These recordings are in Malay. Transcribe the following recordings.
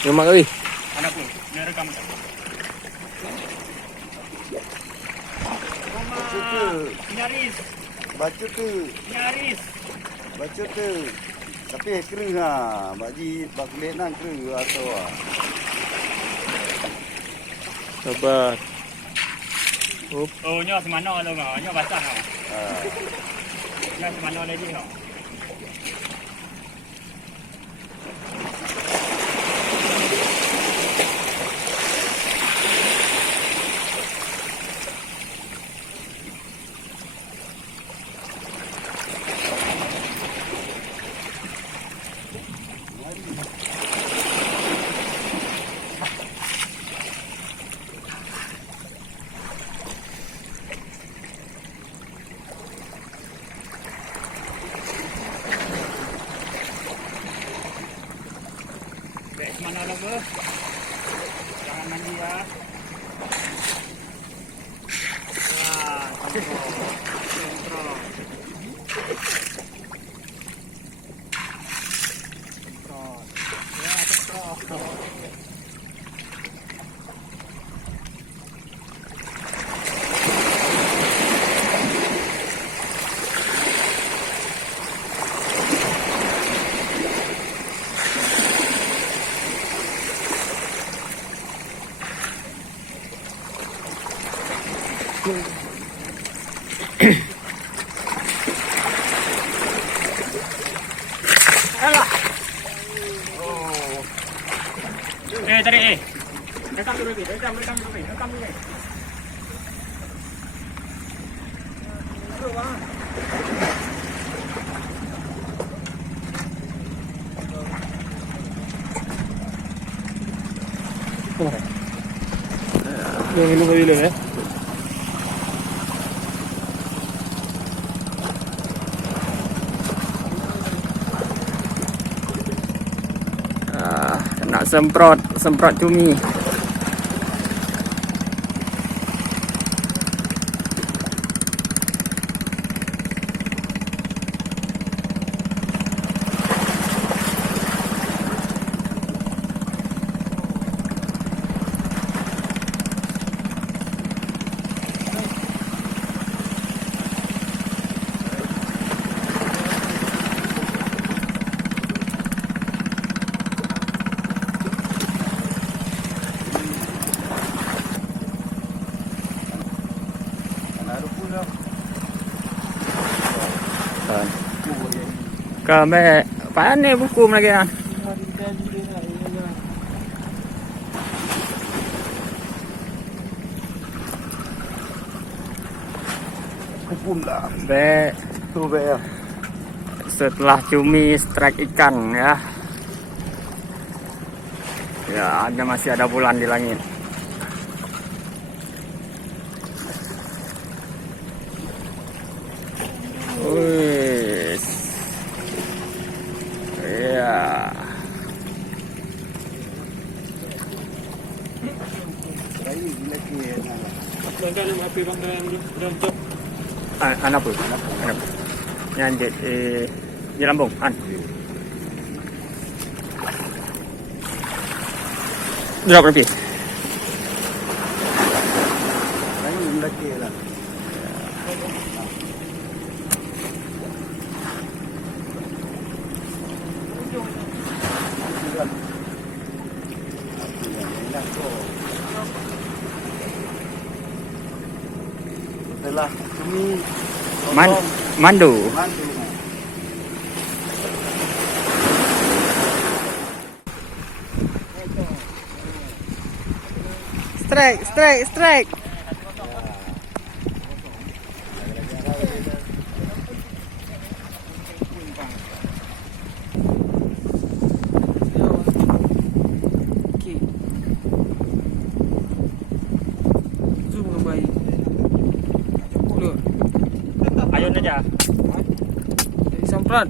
Memang kali. Mana pun, dia rekam tak? Nyaris. Baca tu. Nyaris. Baca tu. Tapi kering ha. Baji kulit nang kering atau ah. Sabar. Up. Oh, nyo semana tu ngah. Nyo basah ngah. Ha. Nyo semana lagi ngah. Mana lagi? Jangan mandi ya. Wah, kontrol. Ya, kontrol. Alah. Oh. Tarik Rekam dulu ni. Rekam dulu. Minum dulu ya. Nak semprot cumi. Kami panen buku lagi ah. Pula. Be Tu be ya. Setelah cumi strike ikan ya. Ya, masih ada bulan di langit. Wis. Ya. Lagi lagi. Bangga HP bangga yang beruntuk. An apa? An apa? Yang je lambung. An. Drop lebih. Lain lelaki lah. Setelah cumi Mandu. mandu. Strike. Okey. Zoom dengan baik. Look. Ayun aja. Samprat.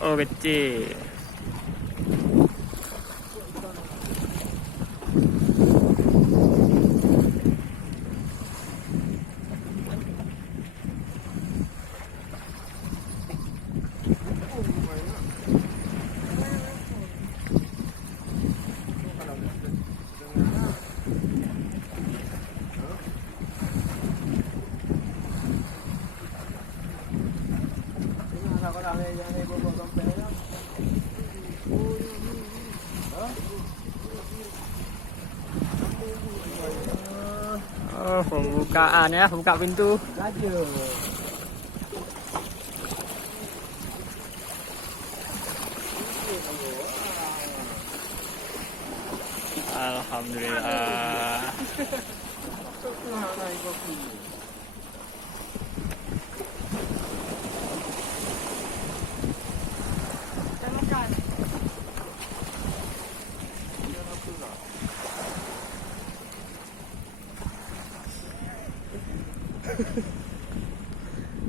Oh, kecil. Oh, pembukaan ya, buka pintu. Alhamdulillah.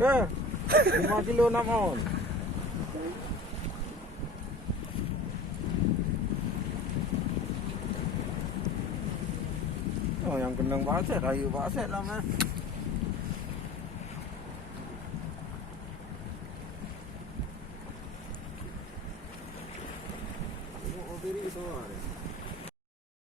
Dah. 5 kilo nak on. Oh, yang kenang baset, kayu baset lah mah. Oh, beri semua.